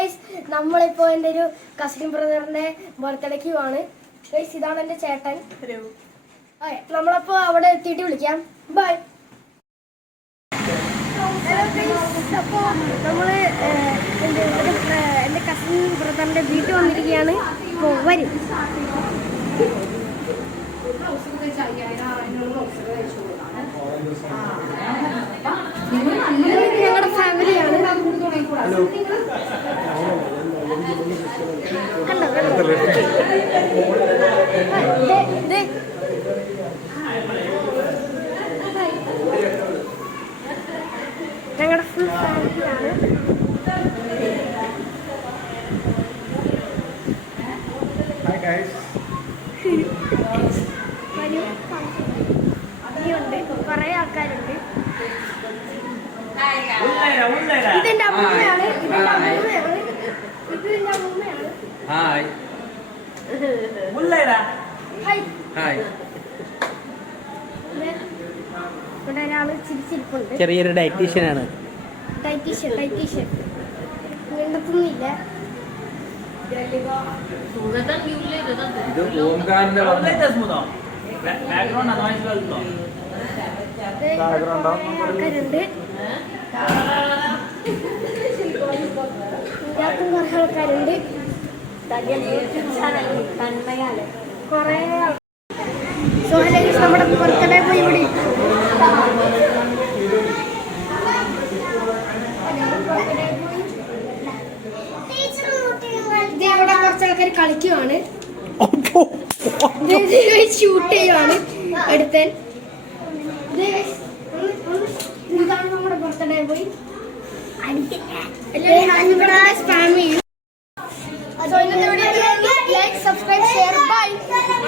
Guys, നമ്മളിപ്പോൾ എൻ്റെ ഒരു കസിൻ ബ്രദറിന്റെ ബർത്ത്ഡേക്ക് പോവാണ്. ഗൈസ്, ഇതാണ് എൻ്റെ ചേട്ടൻ. നമ്മളപ്പോൾ അവിടെ എത്തിയിട്ട് വിളിക്കാം. ബൈ. അപ്പോൾ നമ്മൾ എൻ്റെ കസിൻ ബ്രദറിന്റെ വീട്ടിൽ വന്നിരിക്കുകയാണ്. അപ്പോൾ വരും. ഞങ്ങളുടെ ഫാമിലിയാണ്. കണ്ടോ ഞങ്ങളുടെ ഫുൾ ഫാമിലിയാണ്. ഉണ്ട്, കുറെ ആൾക്കാരുണ്ട്. ഇതെന്റെ അമ്മയാണ്. ഇവിടെ ഒരാള് ചിരിച്ചിരിപ്പുണ്ട്. ചെറിയൊരു ഡയറ്റീഷ്യനാണ്. ഡയറ്റീഷ്യൻ വേണ്ടത്തൊന്നുമില്ല. ആൾക്കാരുണ്ട്. കുറെ ആൾക്കാരുണ്ട്. കുറെ നമ്മുടെ ബർത്ത്ഡേ പോയി ഇവിടെ ഇവിടെ കുറച്ച് ആൾക്കാർ കളിക്കുവാണ്. ഷൂട്ട് ചെയ്യുവാണ് എടുത്തൻ. ഇതാണ് നമ്മുടെ ബർത്ത്ഡേ പോയി. എല്ലാവരും സ്പാം ചെയ്യും.